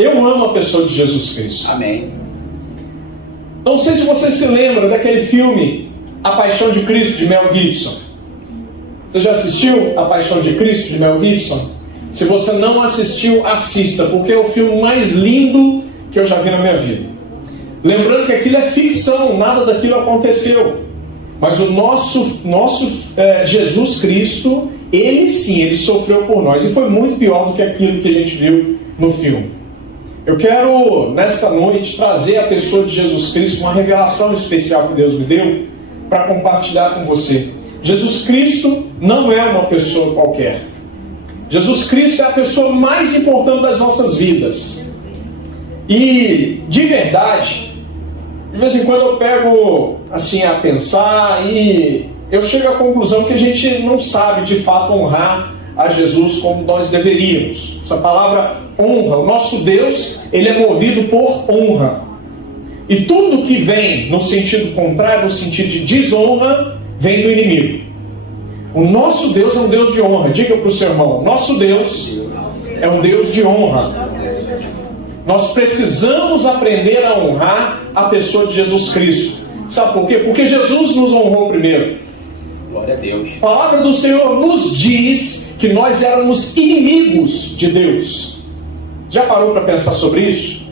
Eu amo a pessoa de Jesus Cristo. Amém. Não sei se você se lembra daquele filme A Paixão de Cristo, de Mel Gibson. Você já assistiu A Paixão de Cristo, de Mel Gibson? Se você não assistiu, assista, porque é o filme mais lindo que eu já vi na minha vida. Lembrando que aquilo é ficção, nada daquilo aconteceu. Mas o nosso Jesus Cristo, ele sim, ele sofreu por nós. E foi muito pior do que aquilo que a gente viu no filme. Eu quero, nesta noite, trazer a pessoa de Jesus Cristo, uma revelação especial que Deus me deu, para compartilhar com você. Jesus Cristo não é uma pessoa qualquer. Jesus Cristo é a pessoa mais importante das nossas vidas. E, de verdade, de vez em quando eu pego assim a pensar e eu chego à conclusão que a gente não sabe de fato honrar a Jesus como nós deveríamos. Essa palavra honra, o nosso Deus, ele é movido por honra. E tudo que vem no sentido contrário, no sentido de desonra, vem do inimigo. O nosso Deus é um Deus de honra. Diga para o seu irmão, nosso Deus é um Deus de honra. Nós precisamos aprender a honrar a pessoa de Jesus Cristo. Sabe por quê? Porque Jesus nos honrou primeiro. Glória a Deus. A palavra do Senhor nos diz que nós éramos inimigos de Deus. Já parou para pensar sobre isso?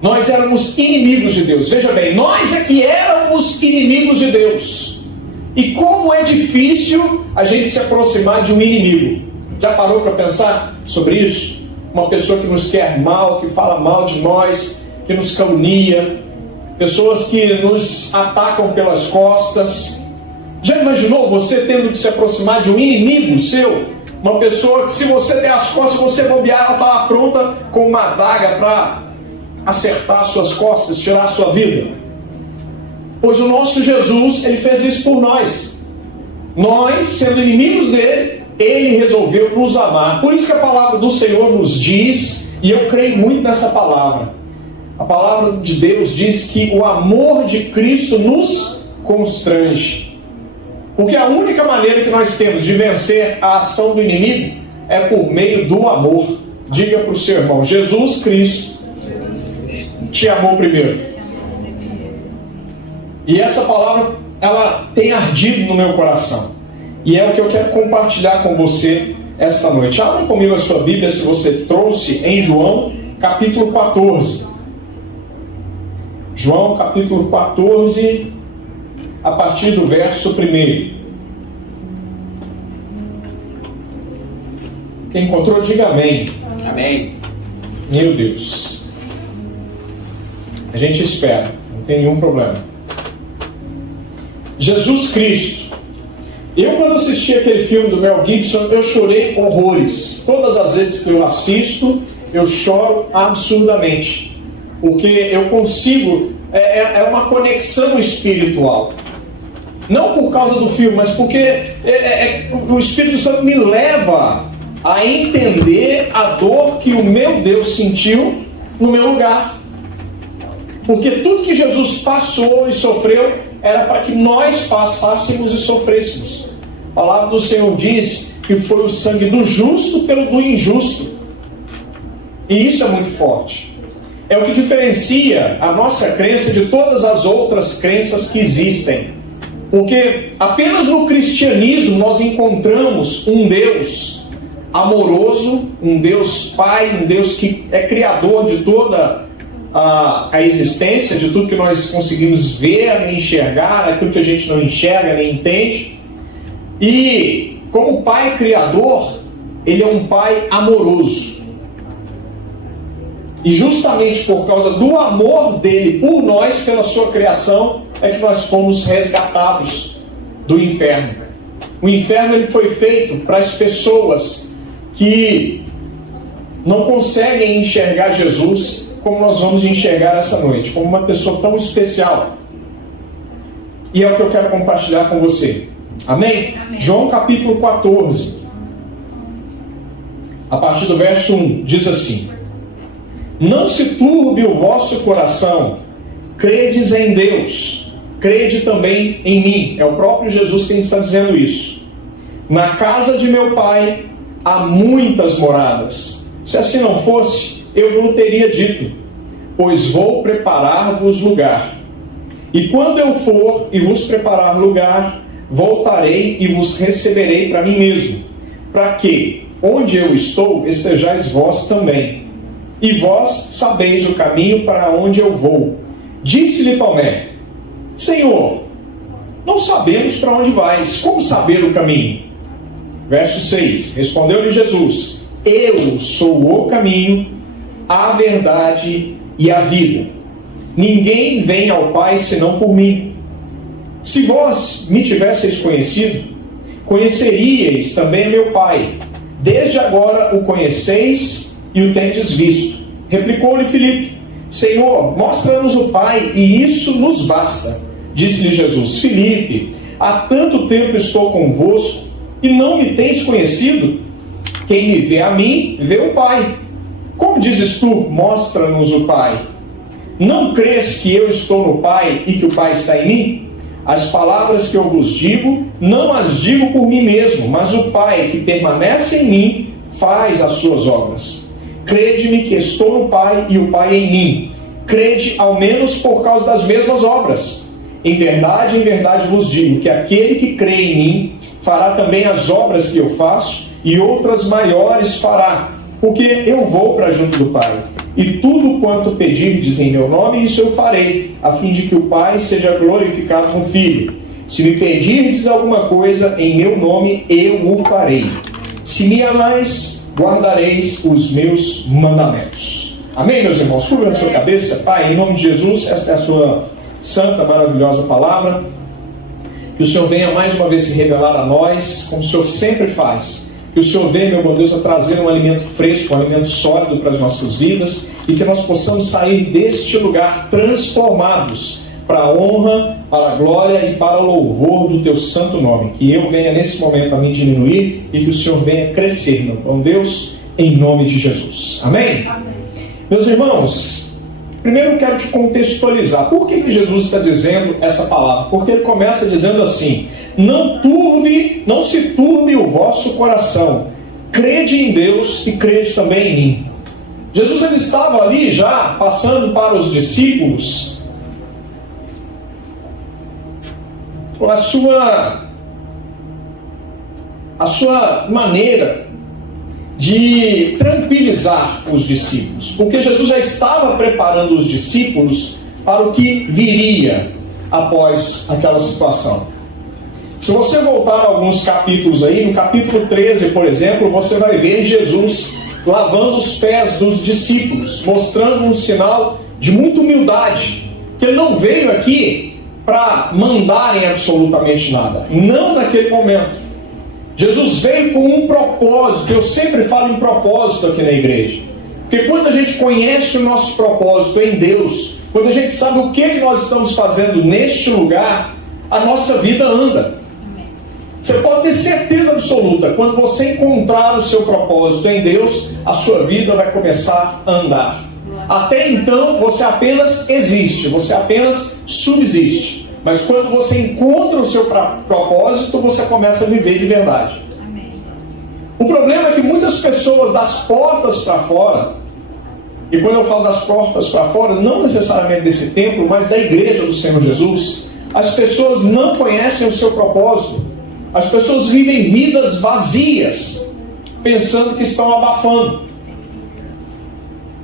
Nós éramos inimigos de Deus. Veja bem, nós é que éramos inimigos de Deus. E como é difícil a gente se aproximar de um inimigo. Já parou para pensar sobre isso? Uma pessoa que nos quer mal, que fala mal de nós, que nos calunia, pessoas que nos atacam pelas costas. Já imaginou você tendo que se aproximar de um inimigo seu? Uma pessoa que, se você der as costas, você bobear, ela está lá pronta com uma adaga para acertar suas costas, tirar a sua vida. Pois o nosso Jesus, ele fez isso por nós. Nós, sendo inimigos dele, ele resolveu nos amar. Por isso que a palavra do Senhor nos diz, e eu creio muito nessa palavra. A palavra de Deus diz que o amor de Cristo nos constrange. Porque a única maneira que nós temos de vencer a ação do inimigo é por meio do amor. Diga para o seu irmão, Jesus Cristo te amou primeiro. E essa palavra, ela tem ardido no meu coração. E é o que eu quero compartilhar com você esta noite. Abra comigo a sua Bíblia, se você trouxe, em João, capítulo 14. João, capítulo 14, a partir do verso 1. Quem encontrou, diga amém. Amém. Meu Deus. A gente espera, não tem nenhum problema. Jesus Cristo. Eu, quando assisti aquele filme do Mel Gibson, eu chorei horrores. Todas as vezes que eu assisto, eu choro absurdamente. Porque eu consigo, é uma conexão espiritual. Não por causa do filme, mas porque o Espírito Santo me leva a entender a dor que o meu Deus sentiu no meu lugar. Porque tudo que Jesus passou e sofreu era para que nós passássemos e sofrêssemos. A palavra do Senhor diz que foi o sangue do justo pelo do injusto. E isso é muito forte. É o que diferencia a nossa crença de todas as outras crenças que existem. Porque apenas no cristianismo nós encontramos um Deus amoroso, um Deus Pai, um Deus que é criador de toda a existência, de tudo que nós conseguimos ver, nem enxergar, aquilo que a gente não enxerga, nem entende. E como Pai Criador, Ele é um Pai amoroso. E justamente por causa do amor dele por nós, pela sua criação, é que nós fomos resgatados do inferno. O inferno ele foi feito para as pessoas que não conseguem enxergar Jesus como nós vamos enxergar essa noite, como uma pessoa tão especial. E é o que eu quero compartilhar com você. Amém? Amém. João capítulo 14, a partir do verso 1, diz assim: Não se turbe o vosso coração, credes em Deus, crede também em mim. É o próprio Jesus quem está dizendo isso. Na casa de meu Pai há muitas moradas. Se assim não fosse, eu vos teria dito, pois vou preparar-vos lugar. E quando eu for e vos preparar lugar, voltarei e vos receberei para mim mesmo, para que, onde eu estou, estejais vós também. E vós sabeis o caminho para onde eu vou. Disse-lhe Tomé: Senhor, não sabemos para onde vais, como saber o caminho? Verso 6, respondeu-lhe Jesus: Eu sou o caminho, a verdade e a vida. Ninguém vem ao Pai senão por mim. Se vós me tivesseis conhecido, conheceríeis também meu Pai. Desde agora o conheceis e o tendes visto. Replicou-lhe Filipe: Senhor, mostra-nos o Pai, e isso nos basta. Disse-lhe Jesus: Filipe, há tanto tempo estou convosco, e não me tens conhecido? Quem me vê a mim, vê o Pai. Como dizes tu, mostra-nos o Pai? Não crês que eu estou no Pai e que o Pai está em mim? As palavras que eu vos digo, não as digo por mim mesmo, mas o Pai que permanece em mim faz as suas obras. Crede-me que estou no Pai e o Pai em mim. Crede ao menos por causa das mesmas obras. Em verdade vos digo que aquele que crê em mim fará também as obras que eu faço, e outras maiores fará, porque eu vou para junto do Pai. E tudo quanto pedirdes em meu nome, isso eu farei, a fim de que o Pai seja glorificado no Filho. Se me pedirdes alguma coisa em meu nome, eu o farei. Se me amais, guardareis os meus mandamentos. Amém, meus irmãos? Curva a sua cabeça. Pai, em nome de Jesus, esta é a sua santa, maravilhosa palavra. Que o Senhor venha mais uma vez se revelar a nós, como o Senhor sempre faz. Que o Senhor venha, meu bom Deus, a trazer um alimento fresco, um alimento sólido para as nossas vidas, e que nós possamos sair deste lugar transformados para a honra, para a glória e para o louvor do Teu santo nome. Que eu venha nesse momento a me diminuir e que o Senhor venha crescer, meu bom Deus, em nome de Jesus. Amém? Amém. Meus irmãos, primeiro eu quero te contextualizar. Por que Jesus está dizendo essa palavra? Porque ele começa dizendo assim: não se turbe o vosso coração. Crede em Deus e crede também em mim. Jesus ele estava ali já passando para os discípulos a sua maneira de tranquilizar os discípulos, porque Jesus já estava preparando os discípulos para o que viria após aquela situação. Se você voltar a alguns capítulos aí, no capítulo 13, por exemplo, você vai ver Jesus lavando os pés dos discípulos, mostrando um sinal de muita humildade, que ele não veio aqui para mandarem absolutamente nada, não naquele momento. Jesus veio com um propósito. Eu sempre falo em propósito aqui na igreja, porque quando a gente conhece o nosso propósito em Deus, quando a gente sabe o que nós estamos fazendo neste lugar, a nossa vida anda. Você pode ter certeza absoluta, quando você encontrar o seu propósito em Deus, a sua vida vai começar a andar. Até então, você apenas existe, você apenas subsiste. Mas quando você encontra o seu propósito, você começa a viver de verdade. Amém. O problema é que muitas pessoas das portas para fora, e quando eu falo das portas para fora, não necessariamente desse templo, mas da igreja do Senhor Jesus, as pessoas não conhecem o seu propósito. As pessoas vivem vidas vazias, pensando que estão abafando.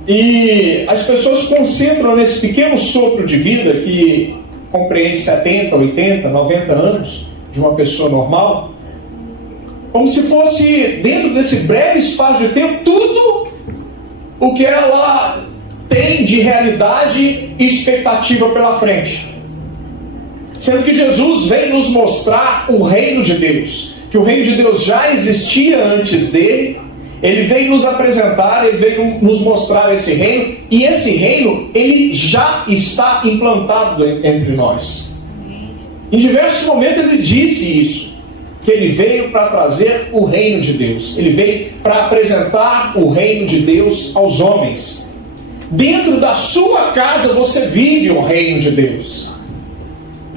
E as pessoas concentram nesse pequeno sopro de vida que compreende 70, 80, 90 anos de uma pessoa normal, como se fosse, dentro desse breve espaço de tempo, tudo o que ela tem de realidade e expectativa pela frente. Sendo que Jesus vem nos mostrar o reino de Deus, que o reino de Deus já existia antes dele. Ele veio nos apresentar, ele veio nos mostrar esse reino, e esse reino, ele já está implantado entre nós. Em diversos momentos ele disse isso, que ele veio para trazer o reino de Deus, ele veio para apresentar o reino de Deus aos homens. Dentro da sua casa você vive o reino de Deus.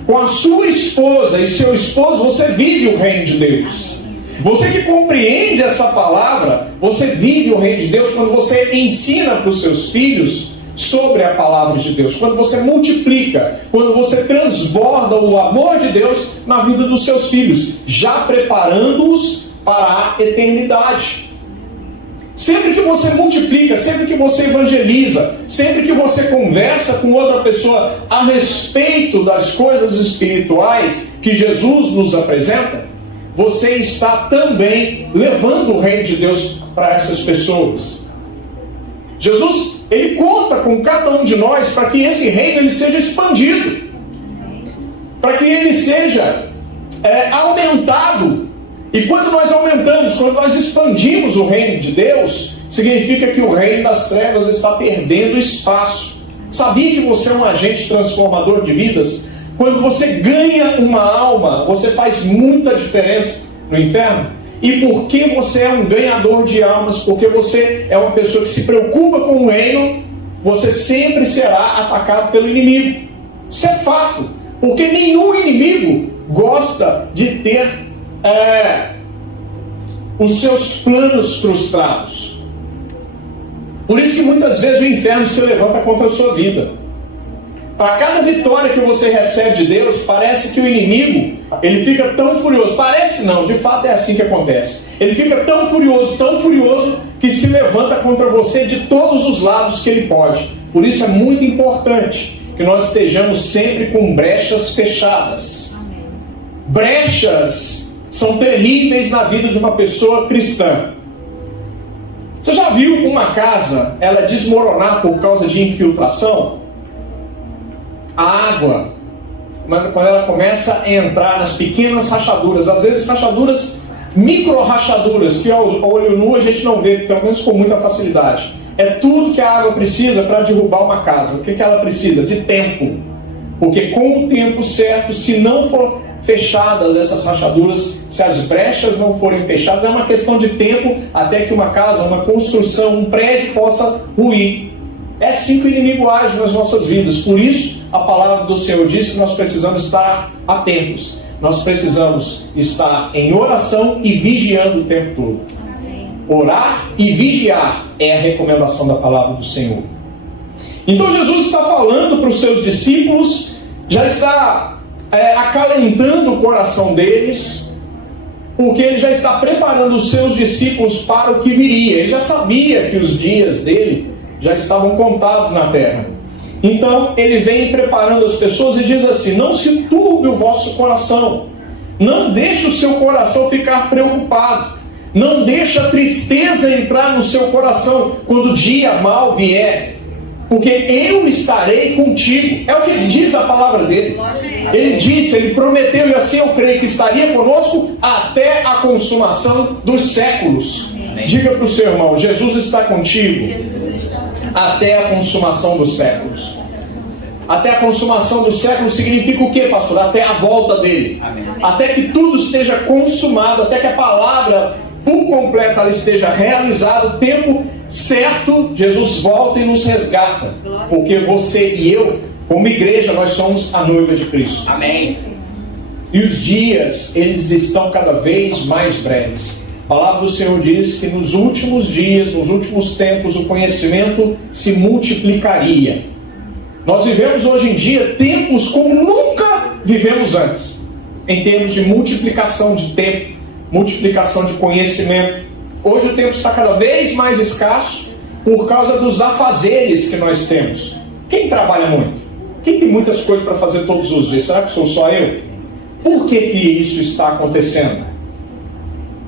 Com a sua esposa e seu esposo você vive o reino de Deus. Você que compreende essa palavra, você vive o reino de Deus quando você ensina para os seus filhos sobre a palavra de Deus, quando você multiplica, quando você transborda o amor de Deus na vida dos seus filhos, já preparando-os para a eternidade. Sempre que você multiplica, sempre que você evangeliza, sempre que você conversa com outra pessoa a respeito das coisas espirituais que Jesus nos apresenta, você está também levando o reino de Deus para essas pessoas. Jesus, ele conta com cada um de nós para que esse reino ele seja expandido, para que ele seja aumentado. E quando nós aumentamos, quando nós expandimos o reino de Deus, significa que o reino das trevas está perdendo espaço. Sabia que você é um agente transformador de vidas? Quando você ganha uma alma, você faz muita diferença no inferno. E por que você é um ganhador de almas? Porque você é uma pessoa que se preocupa com o reino, você sempre será atacado pelo inimigo. Isso é fato. Porque nenhum inimigo gosta de ter os seus planos frustrados. Por isso que muitas vezes o inferno se levanta contra a sua vida. Para cada vitória que você recebe de Deus, parece que o inimigo, ele fica tão furioso. Parece não, de fato é assim que acontece. Ele fica tão furioso, que se levanta contra você de todos os lados que ele pode. Por isso é muito importante que nós estejamos sempre com brechas fechadas. Brechas são terríveis na vida de uma pessoa cristã. Você já viu uma casa ela desmoronar por causa de infiltração? A água, quando ela começa a entrar nas pequenas rachaduras, às vezes rachaduras, micro rachaduras, que ao olho nu a gente não vê, pelo menos com muita facilidade. É tudo que a água precisa para derrubar uma casa. O que ela precisa? De tempo. Porque com o tempo certo, se não for fechadas essas rachaduras, se as brechas não forem fechadas, é uma questão de tempo até que uma casa, uma construção, um prédio possa ruir. É assim que o inimigo age nas nossas vidas. Por isso, a palavra do Senhor diz que nós precisamos estar atentos. Nós precisamos estar em oração e vigiando o tempo todo. Orar e vigiar é a recomendação da palavra do Senhor. Então Jesus está falando para os seus discípulos, já está acalentando o coração deles, porque ele já está preparando os seus discípulos para o que viria. Ele já sabia que os dias dele já estavam contados na terra. Então ele vem preparando as pessoas e diz assim: não se turbe o vosso coração, não deixe o seu coração ficar preocupado, não deixe a tristeza entrar no seu coração quando o dia mal vier, porque eu estarei contigo. É o que diz a palavra dele. Ele disse, ele prometeu, e assim eu creio que estaria conosco até a consumação dos séculos. Amém. Diga para o seu irmão: Jesus está contigo até a consumação dos séculos. Até a consumação dos séculos significa o que, pastor? Até a volta dele. Amém. Até que tudo esteja consumado, até que a palavra por completo ela esteja realizada, o tempo certo, Jesus volta e nos resgata. Porque você e eu, como igreja, nós somos a noiva de Cristo. Amém. E os dias, eles estão cada vez mais breves. A palavra do Senhor diz que nos últimos dias, nos últimos tempos, o conhecimento se multiplicaria. Nós vivemos hoje em dia tempos como nunca vivemos antes, em termos de multiplicação de tempo, multiplicação de conhecimento. Hoje o tempo está cada vez mais escasso por causa dos afazeres que nós temos. Quem trabalha muito? Quem tem muitas coisas para fazer todos os dias? Será que sou só eu? Por que isso está acontecendo?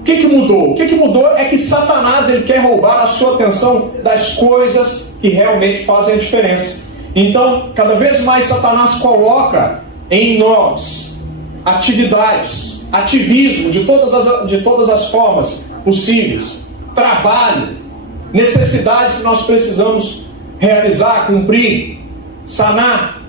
O que mudou? O que mudou é que Satanás ele quer roubar a sua atenção das coisas que realmente fazem a diferença. Então, cada vez mais Satanás coloca em nós atividades, ativismo de todas as formas possíveis, trabalho, necessidades que nós precisamos realizar, cumprir, sanar.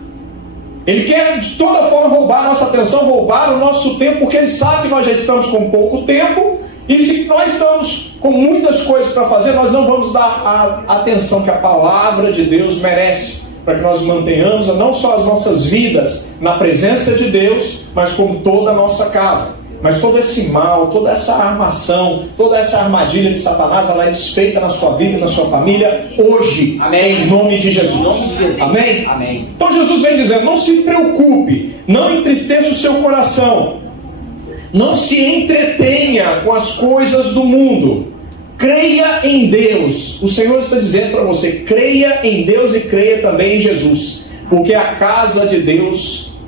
Ele quer de toda forma roubar a nossa atenção, roubar o nosso tempo, porque ele sabe que nós já estamos com pouco tempo, e se nós estamos com muitas coisas para fazer, nós não vamos dar a atenção que a palavra de Deus merece, para que nós mantenhamos não só as nossas vidas na presença de Deus, mas como toda a nossa casa. Mas todo esse mal, toda essa armação, toda essa armadilha de Satanás, ela é desfeita na sua vida e na sua família hoje, Amém. em nome de Jesus. Em nome de Jesus. Amém? Amém. Então Jesus vem dizendo, não se preocupe, não entristeça o seu coração, não se entretenha com as coisas do mundo, creia em Deus. O Senhor está dizendo para você, creia em Deus e creia também em Jesus, porque a casa de Deus,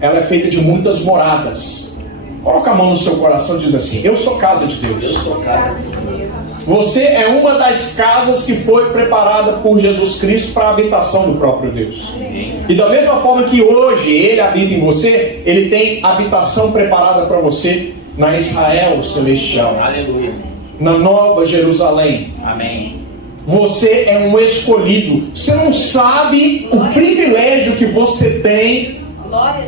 ela é feita de muitas moradas. Coloca a mão no seu coração e diz assim, eu sou casa de Deus. Eu sou casa de Deus. Você é uma das casas que foi preparada por Jesus Cristo para a habitação do próprio Deus. Amém. E da mesma forma que hoje Ele habita em você, Ele tem habitação preparada para você na Israel celestial, Aleluia. na Nova Jerusalém. Amém. Você é um escolhido. Você não sabe o privilégio que você tem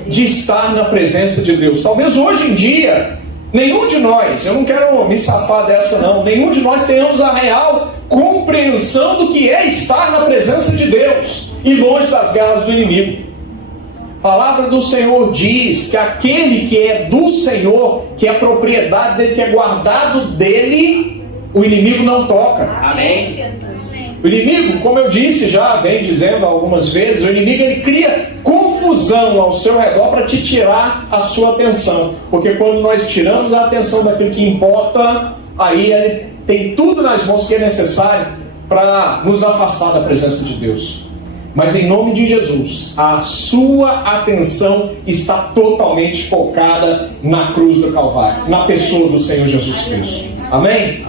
de estar na presença de Deus. Talvez hoje em dia, nenhum de nós, eu não quero me safar dessa não, nenhum de nós tenhamos a real compreensão do que é estar na presença de Deus e longe das garras do inimigo. A palavra do Senhor diz que aquele que é do Senhor, que é propriedade dele, que é guardado dele, o inimigo não toca. Amém. O inimigo, como eu disse já, vem dizendo algumas vezes, o inimigo ele cria confusão ao seu redor para te tirar a sua atenção. Porque quando nós tiramos a atenção daquilo que importa, aí ele tem tudo nas mãos que é necessário para nos afastar da presença de Deus. Mas em nome de Jesus, a sua atenção está totalmente focada na cruz do Calvário, na pessoa do Senhor Jesus Cristo. Amém?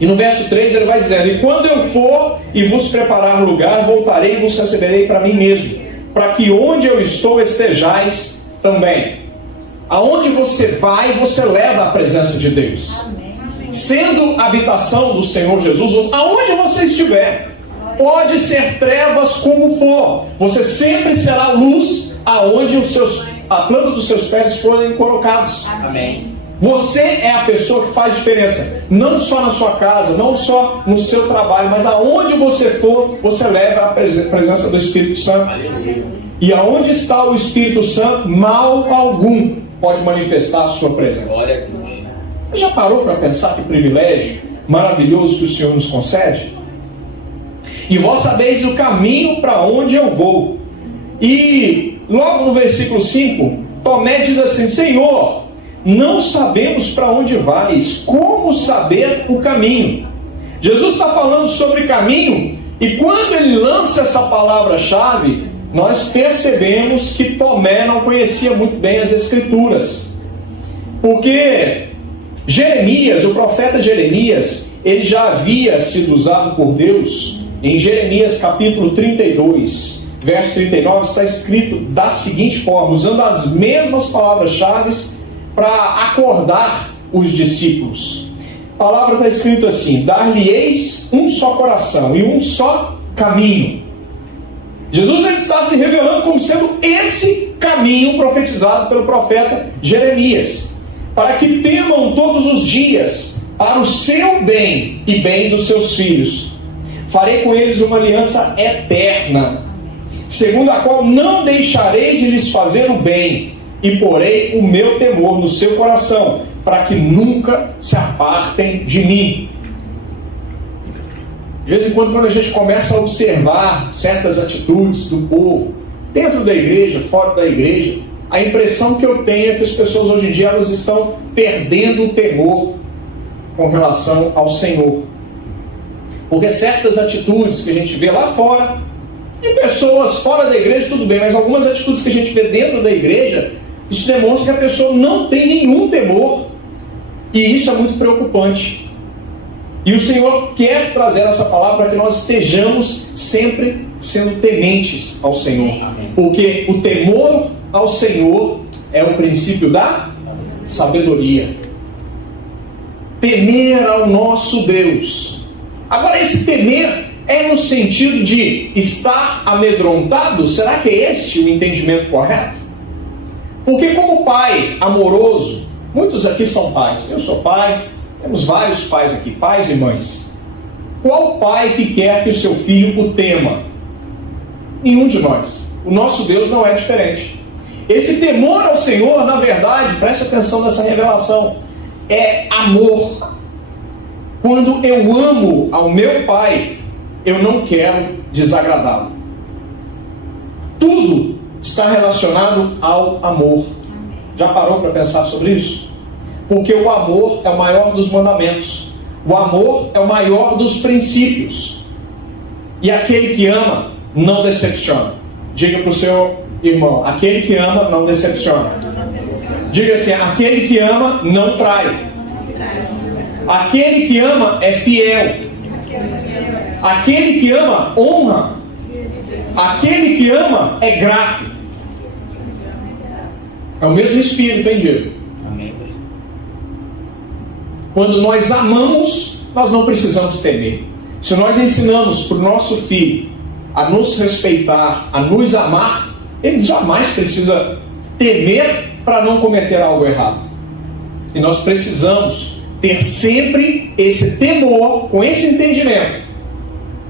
E no verso 3 ele vai dizendo, e quando eu for e vos preparar lugar, voltarei e vos receberei para mim mesmo, para que onde eu estou estejais também. Aonde você vai, você leva a presença de Deus. Amém. Sendo habitação do Senhor Jesus, aonde você estiver, pode ser trevas como for, você sempre será luz aonde a planta dos seus pés forem colocados. Amém. Você é a pessoa que faz diferença, não só na sua casa, não só no seu trabalho, mas aonde você for, você leva a presença do Espírito Santo. Aleluia. E aonde está o Espírito Santo, mal algum pode manifestar a sua presença. Glória a Deus. Você já parou para pensar que privilégio maravilhoso que o Senhor nos concede? E vós sabeis o caminho para onde eu vou. E logo no versículo 5, Tomé diz assim, Senhor, não sabemos para onde vais, como saber o caminho? Jesus está falando sobre caminho, e quando ele lança essa palavra-chave, nós percebemos que Tomé não conhecia muito bem as Escrituras. Porque Jeremias, o profeta Jeremias, ele já havia sido usado por Deus. Em Jeremias capítulo 32, verso 39, está escrito da seguinte forma, usando as mesmas palavras-chave para acordar os discípulos. A palavra está escrito assim, dar-lhe-eis um só coração e um só caminho. Jesus ele está se revelando como sendo esse caminho profetizado pelo profeta Jeremias, para que temam todos os dias para o seu bem e bem dos seus filhos. Farei com eles uma aliança eterna, segundo a qual não deixarei de lhes fazer o bem, e porei o meu temor no seu coração, para que nunca se apartem de mim. De vez em quando, quando a gente começa a observar certas atitudes do povo, dentro da igreja, fora da igreja, a impressão que eu tenho é que as pessoas hoje em dia elas estão perdendo o temor com relação ao Senhor. Porque certas atitudes que a gente vê lá fora, e pessoas fora da igreja, tudo bem, mas algumas atitudes que a gente vê dentro da igreja, isso demonstra que a pessoa não tem nenhum temor, e isso é muito preocupante. E o Senhor quer trazer essa palavra para que nós estejamos sempre sendo tementes ao Senhor. Amém. Porque o temor ao Senhor é o princípio da sabedoria. Temer ao nosso Deus. Agora, esse temer é no sentido de estar amedrontado? Será que é este o entendimento correto? Porque como pai amoroso, muitos aqui são pais, eu sou pai, temos vários pais aqui, pais e mães. Qual pai que quer que o seu filho o tema? Nenhum de nós. O nosso Deus não é diferente. Esse temor ao Senhor, na verdade, preste atenção nessa revelação, é amor. Quando eu amo ao meu Pai, eu não quero desagradá-lo. Tudo está relacionado ao amor. Já parou para pensar sobre isso? Porque o amor é o maior dos mandamentos. O amor é o maior dos princípios. E aquele que ama não decepciona. Diga para o seu irmão, aquele que ama não decepciona. Diga assim, aquele que ama não trai. Aquele que ama é fiel. Aquele que ama honra. Aquele que ama é grato. É o mesmo Espírito, hein, Diego? Quando nós amamos, nós não precisamos temer. Se nós ensinamos para o nosso filho a nos respeitar, a nos amar, ele jamais precisa temer para não cometer algo errado. E nós precisamos ter sempre esse temor, com esse entendimento.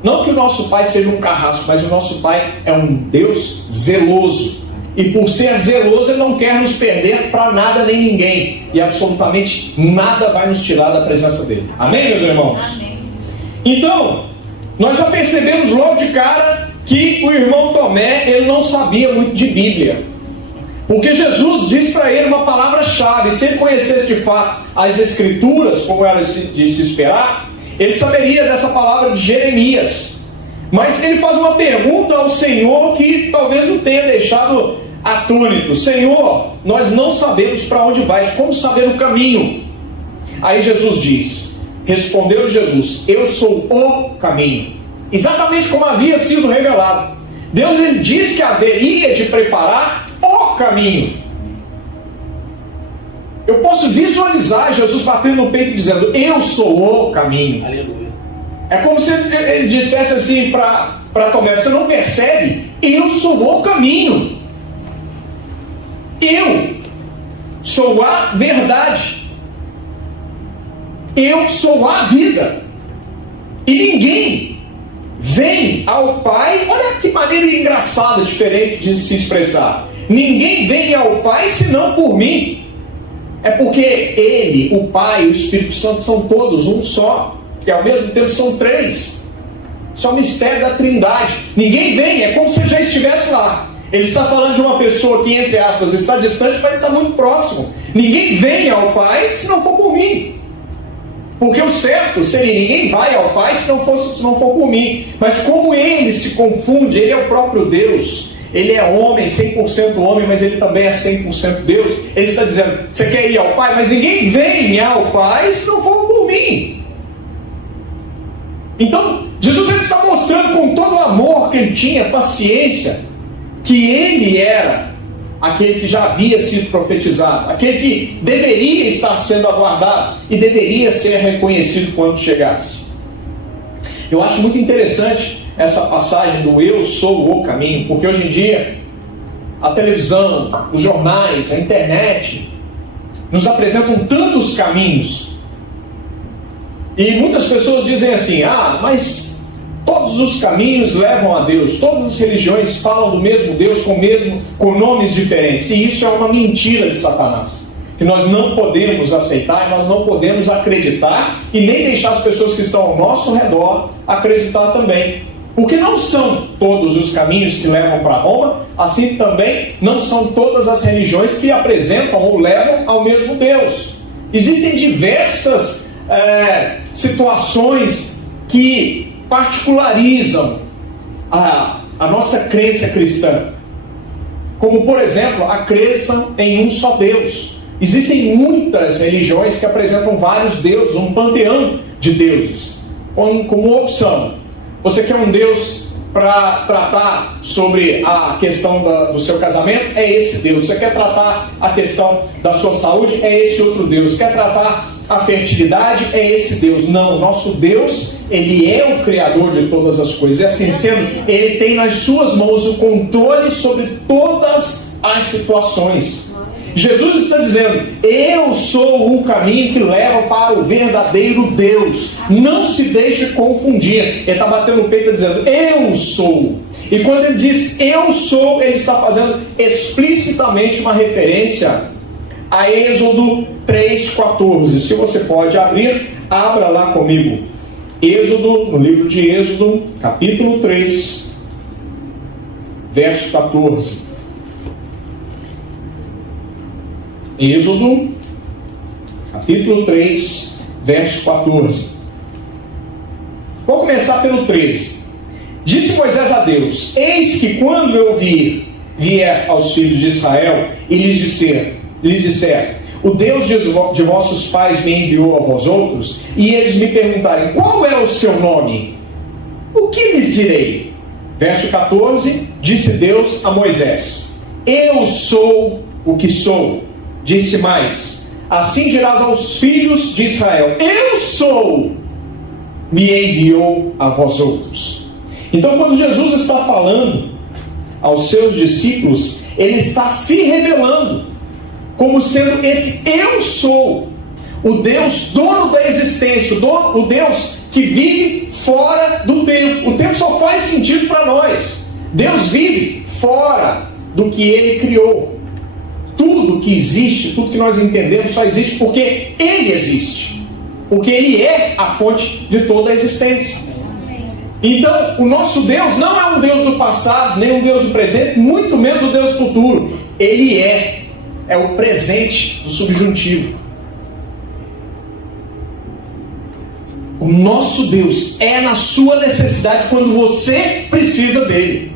Não que o nosso Pai seja um carrasco, mas o nosso Pai é um Deus zeloso. E por ser zeloso, Ele não quer nos perder para nada nem ninguém. E absolutamente nada vai nos tirar da presença dEle. Amém, meus irmãos? Amém. Então, nós já percebemos logo de cara que o irmão Tomé, ele não sabia muito de Bíblia. Porque Jesus disse para ele uma palavra-chave. Se ele conhecesse de fato as Escrituras, como era de se esperar, ele saberia dessa palavra de Jeremias. Mas ele faz uma pergunta ao Senhor que talvez não tenha deixado atônito. Senhor, nós não sabemos para onde vais, como saber o caminho? Aí Jesus diz, respondeu Jesus, eu sou o caminho. Exatamente como havia sido revelado. Deus ele disse que haveria de preparar o caminho. Eu posso visualizar Jesus batendo no peito e dizendo, eu sou o caminho. Aleluia. É como se ele dissesse assim para Tomé, você não percebe? Eu sou o caminho. Eu sou a verdade. Eu sou a vida. E ninguém vem ao Pai, olha que maneira engraçada, diferente de se expressar. Ninguém vem ao Pai senão por mim. É porque Ele, o Pai e o Espírito Santo são todos um só. E ao mesmo tempo são três. Isso é o mistério da Trindade. Ninguém vem, é como se ele já estivesse lá. Ele está falando de uma pessoa que, entre aspas, está distante, mas está muito próximo. Ninguém vem ao Pai se não for por mim. Porque o certo seria, ninguém vai ao Pai se não for por mim. Mas como ele se confunde, ele é o próprio Deus. Ele é homem, 100% homem, mas ele também é 100% Deus. Ele está dizendo, você quer ir ao Pai? Mas ninguém vem ao Pai se não for por mim. Então, Jesus ele está mostrando com todo o amor que ele tinha, paciência, que ele era aquele que já havia sido profetizado, aquele que deveria estar sendo aguardado e deveria ser reconhecido quando chegasse. Eu acho muito interessante essa passagem do eu sou o caminho, porque hoje em dia a televisão, os jornais, a internet nos apresentam tantos caminhos. E muitas pessoas dizem assim, mas todos os caminhos levam a Deus, todas as religiões falam do mesmo Deus com nomes diferentes. E isso é uma mentira de Satanás, que nós não podemos aceitar, nós não podemos acreditar e nem deixar as pessoas que estão ao nosso redor acreditar também. Porque não são todos os caminhos que levam para Roma, assim também não são todas as religiões que apresentam ou levam ao mesmo Deus. Existem diversas situações que particularizam a nossa crença cristã. Como, por exemplo, a crença em um só Deus. Existem muitas religiões que apresentam vários deuses, um panteão de deuses, como opção. Você quer um Deus para tratar sobre a questão do seu casamento? É esse Deus. Você quer tratar a questão da sua saúde? É esse outro Deus. Quer tratar a fertilidade? É esse Deus. Não, o nosso Deus, Ele é o Criador de todas as coisas. E assim sendo, Ele tem nas suas mãos o controle sobre todas as situações. Jesus está dizendo, eu sou o caminho que leva para o verdadeiro Deus. Não se deixe confundir. Ele está batendo no peito e dizendo, eu sou. E quando ele diz eu sou, ele está fazendo explicitamente uma referência a Êxodo 3,14. Se você pode abrir, abra lá comigo. Êxodo, no livro de Êxodo, capítulo 3, verso 14. Êxodo, capítulo 3, verso 14. Vou começar pelo 13. Disse Moisés a Deus: eis que quando eu vier aos filhos de Israel e lhes disser, o Deus de vossos pais me enviou a vós outros, e eles me perguntarem, qual é o seu nome? O que lhes direi? Verso 14, disse Deus a Moisés: eu sou o que sou. Disse mais, assim dirás aos filhos de Israel, eu sou, me enviou a vós outros. Então, quando Jesus está falando aos seus discípulos, ele está se revelando como sendo esse eu sou, o Deus dono da existência, o Deus que vive fora do tempo. O tempo só faz sentido para nós. Deus vive fora do que ele criou. Tudo que existe, tudo que nós entendemos só existe porque ele existe, porque ele é a fonte de toda a existência. Então, o nosso Deus não é um Deus do passado, nem um Deus do presente, muito menos o Deus do futuro. Ele é o presente do subjuntivo. O nosso Deus é na sua necessidade quando você precisa dele.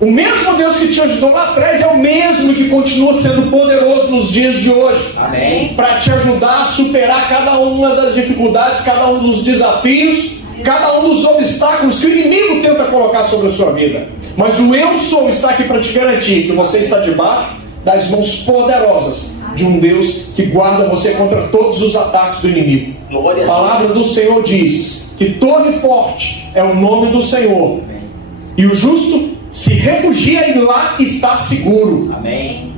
O mesmo Deus que te ajudou lá atrás é o mesmo que continua sendo poderoso nos dias de hoje. Amém. Para te ajudar a superar cada uma das dificuldades, cada um dos desafios, cada um dos obstáculos que o inimigo tenta colocar sobre a sua vida. Mas o eu sou está aqui para te garantir que você está debaixo das mãos poderosas de um Deus que guarda você contra todos os ataques do inimigo. A palavra do Senhor diz que torre forte é o nome do Senhor. E o justo se refugia e lá está seguro. Amém.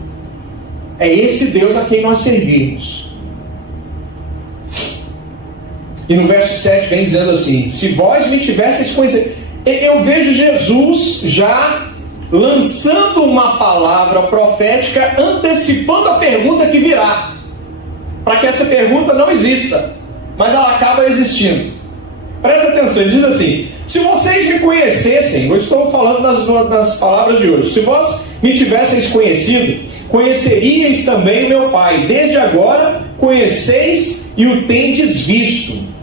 É esse Deus a quem nós servimos. E no verso 7 vem dizendo assim: se vós me tivesseis conhecido. Eu vejo Jesus já lançando uma palavra profética, antecipando a pergunta que virá, para que essa pergunta não exista, mas ela acaba existindo. Presta atenção, ele diz assim: se vocês me conhecessem, eu estou falando nas palavras de hoje, se vós me tivesseis conhecido, conheceríeis também o meu Pai. Desde agora conheceis e o tendes visto.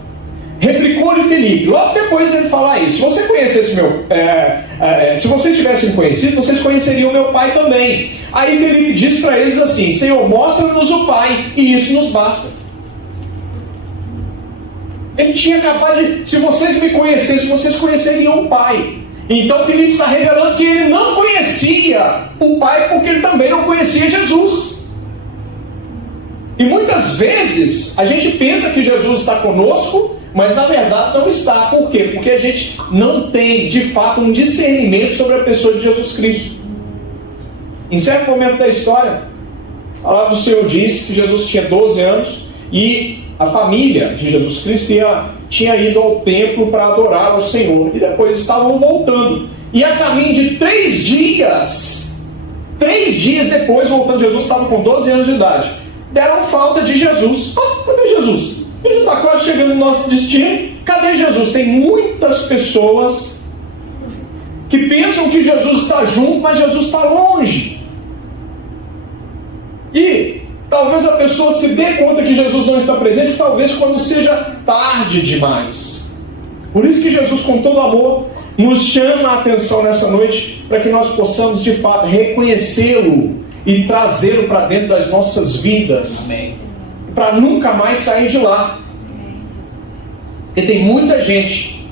Replicou-lhe Filipe, logo depois de ele falar isso: se você conhecesse se vocês tivessem conhecido, vocês conheceriam o meu Pai também. Aí Filipe diz para eles assim: Senhor, mostra-nos o Pai, e isso nos basta. Ele tinha acabado de... Se vocês me conhecessem, vocês conheceriam o Pai. Então Filipe está revelando que ele não conhecia o Pai, porque ele também não conhecia Jesus. E muitas vezes a gente pensa que Jesus está conosco, mas na verdade não está. Por quê? Porque a gente não tem de fato um discernimento sobre a pessoa de Jesus Cristo. Em certo momento da história, a palavra do Senhor diz que Jesus tinha 12 anos e a família de Jesus Cristo tinha ido ao templo para adorar ao Senhor, e depois estavam voltando, e a caminho de 3 dias depois, voltando, Jesus estava com 12 anos de idade, deram falta de Jesus. Cadê Jesus? Ele já está quase chegando no nosso destino, cadê Jesus? Tem muitas pessoas que pensam que Jesus está junto, mas Jesus está longe, e talvez a pessoa se dê conta que Jesus não está presente, talvez quando seja tarde demais. Por isso que Jesus, com todo amor, nos chama a atenção nessa noite, para que nós possamos de fato reconhecê-lo e trazê-lo para dentro das nossas vidas. Amém. Para nunca mais sair de lá. Porque tem muita gente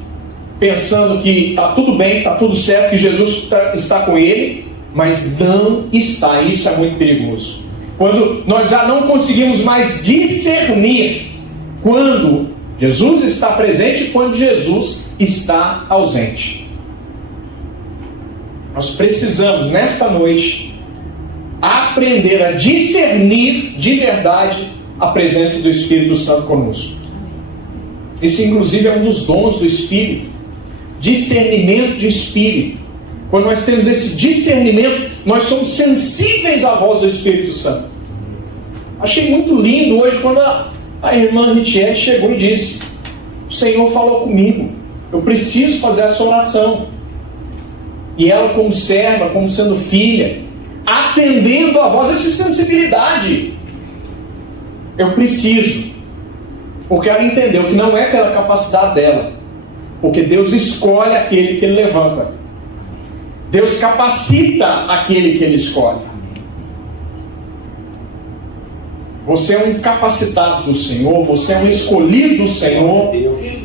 pensando que está tudo bem, está tudo certo, que Jesus está com ele, mas não está. Isso é muito perigoso. Quando nós já não conseguimos mais discernir quando Jesus está presente e quando Jesus está ausente. Nós precisamos, nesta noite, aprender a discernir de verdade a presença do Espírito Santo conosco. Isso, inclusive, é um dos dons do Espírito. discernimento de espírito. Quando nós temos esse discernimento, nós somos sensíveis à voz do Espírito Santo. Achei muito lindo hoje quando a irmã Ritiette chegou e disse: o Senhor falou comigo, eu preciso fazer essa oração. E ela, como serva, como sendo filha, atendendo a voz, essa sensibilidade. Eu preciso. Porque ela entendeu que não é pela capacidade dela, porque Deus escolhe aquele que Ele levanta. Deus capacita aquele que Ele escolhe. Você é um capacitado do Senhor, você é um escolhido do Senhor.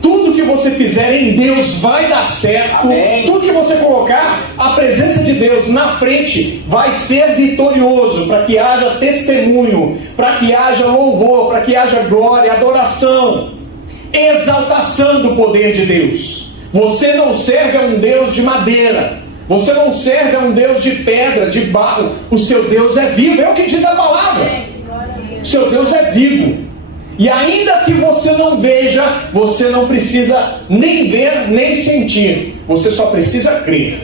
Tudo que você fizer em Deus vai dar certo. Amém. Tudo que você colocar a presença de Deus na frente vai ser vitorioso, para que haja testemunho, para que haja louvor, para que haja glória, adoração, exaltação do poder de Deus. Você não serve a um Deus de madeira, você não serve a um Deus de pedra, de barro. O seu Deus é vivo, é o que diz a palavra. Seu Deus é vivo. E ainda que você não veja, você não precisa nem ver, nem sentir. Você só precisa crer.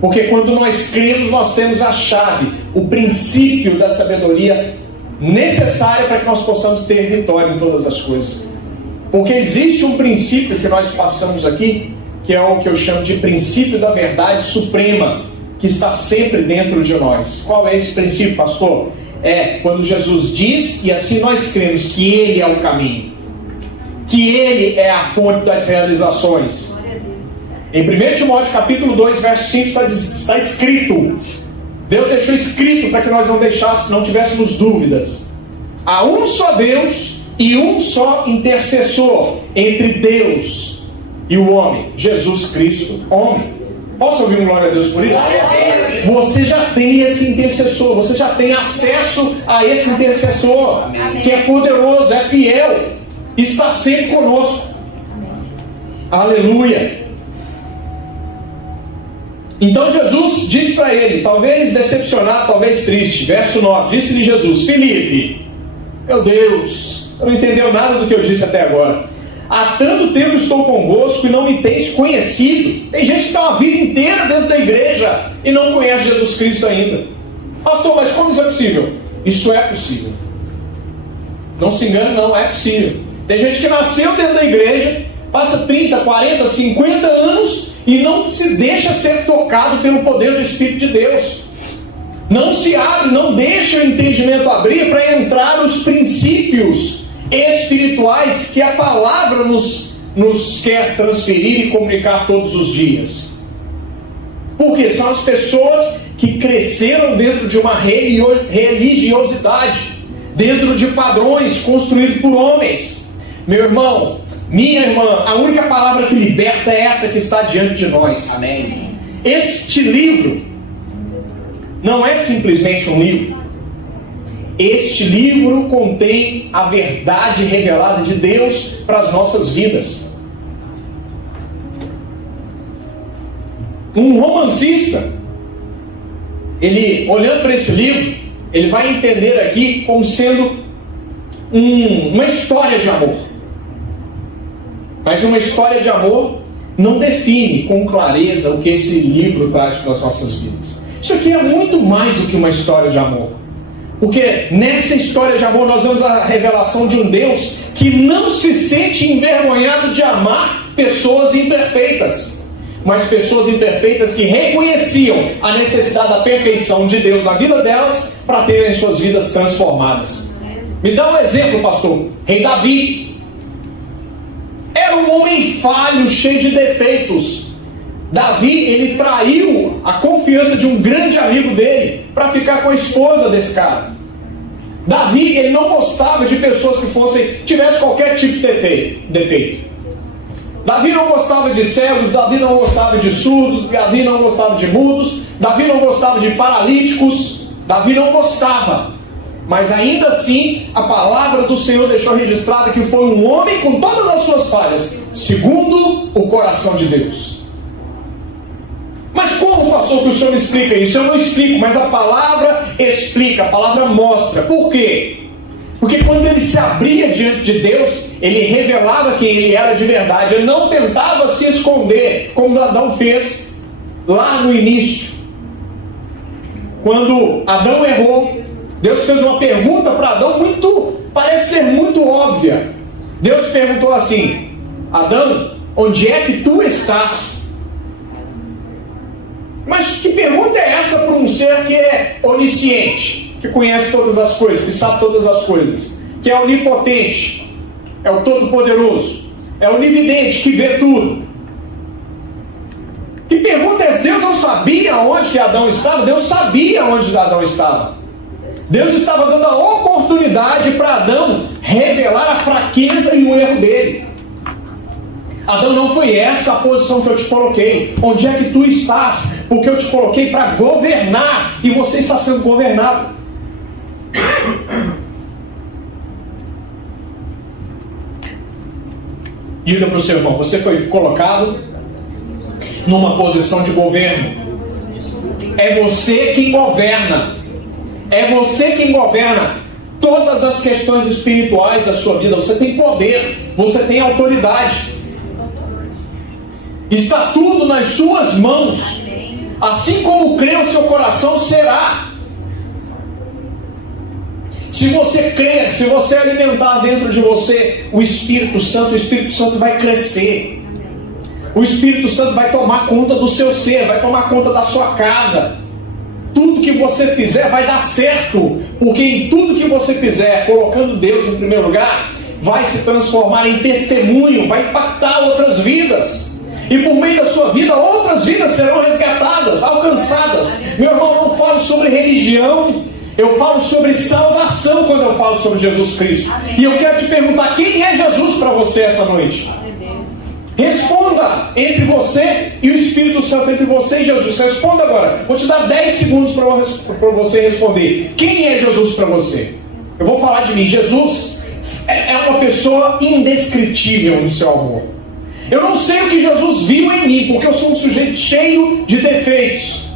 Porque quando nós cremos, nós temos a chave, o princípio da sabedoria necessária para que nós possamos ter vitória em todas as coisas. Porque existe um princípio que nós passamos aqui, que é o que eu chamo de princípio da verdade suprema, que está sempre dentro de nós. Qual é esse princípio, pastor? É quando Jesus diz, e assim nós cremos, que Ele é o caminho, que Ele é a fonte das realizações. Em 1 Timóteo capítulo 2, verso 5 está escrito, Deus deixou escrito para que nós não tivéssemos dúvidas. Há um só Deus e um só intercessor entre Deus e o homem, Jesus Cristo, homem. Posso ouvir um glória a Deus por isso? Você já tem esse intercessor, você já tem acesso a esse intercessor. Amém. Que é poderoso, é fiel, está sempre conosco. Amém. Aleluia. Então Jesus diz para ele, talvez decepcionado, talvez triste, verso 9, disse-lhe Jesus: Filipe, meu Deus, você não entendeu nada do que eu disse até agora. Há tanto tempo estou convosco e não me tens conhecido. Tem gente que está uma vida inteira dentro da igreja e não conhece Jesus Cristo ainda. Pastor, mas como isso é possível? Isso é possível. Não se engane, não, é possível. Tem gente que nasceu dentro da igreja, passa 30, 40, 50 anos e não se deixa ser tocado pelo poder do Espírito de Deus. Não se abre, não deixa o entendimento abrir para entrar os princípios espirituais que a palavra nos quer transferir e comunicar todos os dias. Porque são as pessoas que cresceram dentro de uma religiosidade, dentro de padrões construídos por homens. Meu irmão, minha irmã, a única palavra que liberta é essa que está diante de nós. Amém. Este livro não é simplesmente um livro. Este livro contém a verdade revelada de Deus para as nossas vidas. Um romancista, ele olhando para esse livro, ele vai entender aqui como sendo uma história de amor. Mas uma história de amor não define com clareza o que esse livro traz para as nossas vidas. Isso aqui é muito mais do que uma história de amor. Porque nessa história de amor nós vemos a revelação de um Deus que não se sente envergonhado de amar pessoas imperfeitas, mas pessoas imperfeitas que reconheciam a necessidade da perfeição de Deus na vida delas para terem suas vidas transformadas. Me dá um exemplo, pastor. Rei Davi era um homem falho, cheio de defeitos. Davi, ele traiu a confiança de um grande amigo dele para ficar com a esposa desse cara. Davi, ele não gostava de pessoas que tivessem qualquer tipo de defeito. Davi não gostava de cegos, Davi não gostava de surdos, Davi não gostava de mudos, Davi não gostava de paralíticos, Davi não gostava. Mas ainda assim, a palavra do Senhor deixou registrada que foi um homem com todas as suas falhas, segundo o coração de Deus. Mas como, pastor, que o senhor explica isso? Eu não explico, mas a palavra explica, a palavra mostra. Por quê? Porque quando ele se abria diante de Deus, ele revelava quem ele era de verdade. Ele não tentava se esconder, como Adão fez lá no início. Quando Adão errou, Deus fez uma pergunta para Adão parece ser muito óbvia. Deus perguntou assim: Adão, onde é que tu estás? Mas que pergunta é essa para um ser que é onisciente, que conhece todas as coisas, que sabe todas as coisas, que é onipotente, é o todo-poderoso, é onividente, que vê tudo? Que pergunta é essa? Deus não sabia onde que Adão estava? Deus sabia onde Adão estava. Deus estava dando a oportunidade para Adão revelar a fraqueza e o erro dele. Adão, não foi essa a posição que eu te coloquei. Onde é que tu estás? Porque eu te coloquei para governar e você está sendo governado. Diga para o seu irmão: você foi colocado numa posição de governo. É você quem governa. É você quem governa todas as questões espirituais da sua vida. Você tem poder, você tem autoridade. Está tudo nas suas mãos. Assim como crê o seu coração, será. Se você crer, se você alimentar dentro de você o Espírito Santo vai crescer. O Espírito Santo vai tomar conta do seu ser, vai tomar conta da sua casa. Tudo que você fizer vai dar certo, porque em tudo que você fizer, colocando Deus em primeiro lugar, vai se transformar em testemunho, vai impactar outras vidas. E por meio da sua vida, outras vidas serão resgatadas, alcançadas. Meu irmão, não falo sobre religião, eu falo sobre salvação quando eu falo sobre Jesus Cristo. Amém. E eu quero te perguntar: quem é Jesus para você essa noite? Responda entre você e o Espírito Santo, entre você e Jesus. Responda agora. Vou te dar 10 segundos para você responder. Quem é Jesus para você? Eu vou falar de mim. Jesus é uma pessoa indescritível no seu amor. Eu não sei o que Jesus viu em mim, porque eu sou um sujeito cheio de defeitos.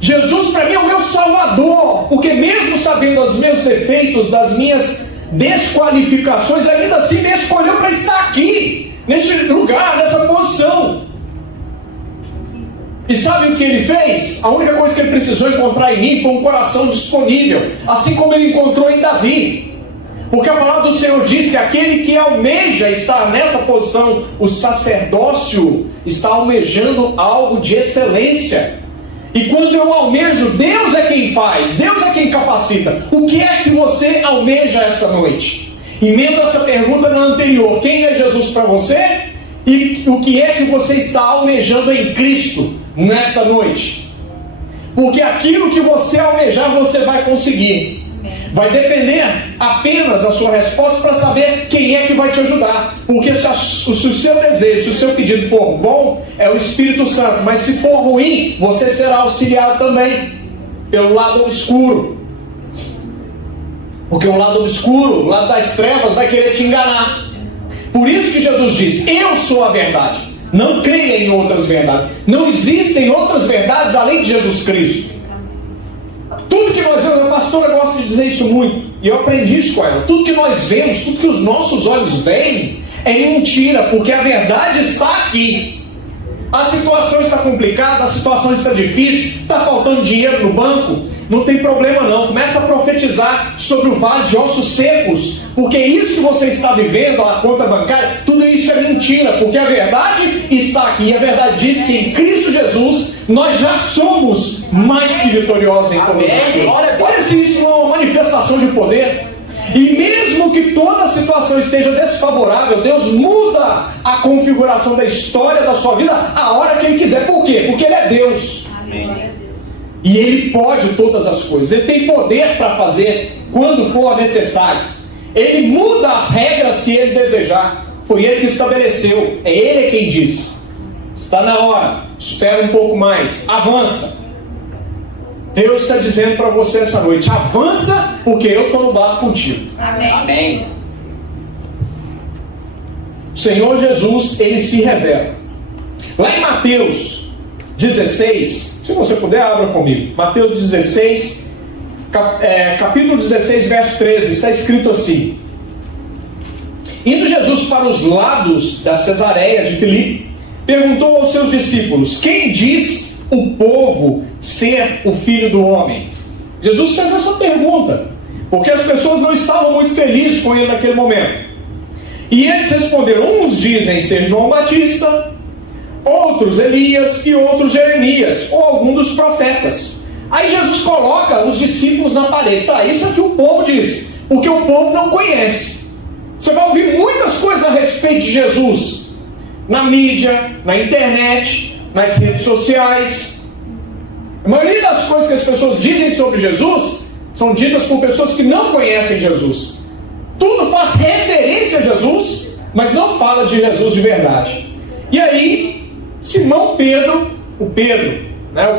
Jesus para mim é o meu salvador, porque mesmo sabendo os meus defeitos, das minhas desqualificações, ainda assim me escolheu para estar aqui, neste lugar, nessa posição. E sabe o que ele fez? A única coisa que ele precisou encontrar em mim foi um coração disponível, assim como ele encontrou em Davi. Porque a palavra do Senhor diz que aquele que almeja estar nessa posição, o sacerdócio, está almejando algo de excelência. E quando eu almejo, Deus é quem faz, Deus é quem capacita. O que é que você almeja essa noite? Emenda essa pergunta na anterior: quem é Jesus para você? E o que é que você está almejando em Cristo nesta noite? Porque aquilo que você almejar, você vai conseguir. Vai depender apenas da sua resposta para saber quem é que vai te ajudar. Porque se o seu desejo, se o seu pedido for bom, é o Espírito Santo. Mas se for ruim, você será auxiliado também pelo lado obscuro. Porque o lado obscuro, o lado das trevas, vai querer te enganar. Por isso que Jesus diz: eu sou a verdade. Não creia em outras verdades. Não existem outras verdades além de Jesus Cristo. Tudo que nós vemos, a pastora gosta de dizer isso muito, e eu aprendi isso com ela: tudo que nós vemos, tudo que os nossos olhos veem, é mentira, porque a verdade está aqui. A situação está complicada, a situação está difícil, está faltando dinheiro no banco, não tem problema não. Começa a profetizar sobre o vale de ossos secos, porque isso que você está vivendo, a conta bancária, tudo isso é mentira, porque a verdade está aqui. E a verdade diz que em Cristo Jesus nós já somos mais que vitoriosos em todas as coisas. Olha se isso não é uma manifestação de poder. E mesmo que toda a situação esteja desfavorável, Deus muda a configuração da história da sua vida a hora que Ele quiser. Por quê? Porque Ele é Deus. Amém. E Ele pode todas as coisas. Ele tem poder para fazer quando for necessário. Ele muda as regras se Ele desejar. Foi Ele que estabeleceu. É Ele quem diz: está na hora, espera um pouco mais, avança. Deus está dizendo para você essa noite: avança, porque eu estou no barco contigo. Amém. Amém. O Senhor Jesus, Ele se revela. Lá em Mateus 16, se você puder, abra comigo. Mateus 16, capítulo 16, verso 13, está escrito assim: indo Jesus para os lados da Cesareia de Filipe, perguntou aos seus discípulos: quem diz o povo ser o Filho do Homem? Jesus fez essa pergunta, porque as pessoas não estavam muito felizes com ele naquele momento. E eles responderam: uns dizem ser João Batista, outros Elias e outros Jeremias, ou algum dos profetas. Aí Jesus coloca os discípulos na parede. Tá, isso é o que o povo diz, porque o povo não conhece. Você vai ouvir muitas coisas a respeito de Jesus na mídia, na internet, nas redes sociais. A maioria das coisas que as pessoas dizem sobre Jesus são ditas por pessoas que não conhecem Jesus. Tudo faz referência a Jesus, mas não fala de Jesus de verdade. E aí, Simão Pedro, o